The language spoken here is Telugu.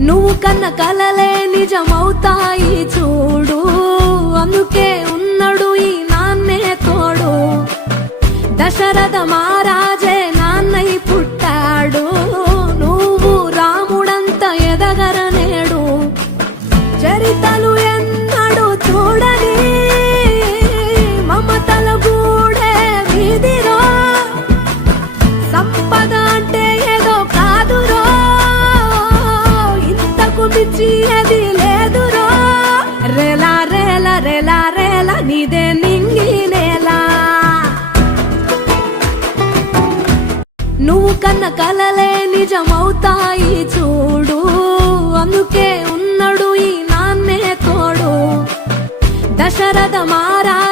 నువ్వు కన్న కలలే నిజమవుతాయి చూడు, అందుకే ఉన్నాడు ఈ నాన్నే తోడు. దశరథ మహారాజే నాన్నై పుట్టాడు, నువ్వు రాముడంత ఎదగరనేడు. చరితలు ఎన్నడు చూడని మమతల గూడే వీధిరో, సంపద అంటే ఏదో కాదురో, ఇంతకు మించి అది లేదురో. రేలా రేలా రేలా రేలా నీదే నింగి నేలా. నువ్వు కన్న కలలే నిజమవుతాయి చూడు, అందుకే ఉన్నాడు ఈ నాన్నే తోడు. దశరథ మహారాజే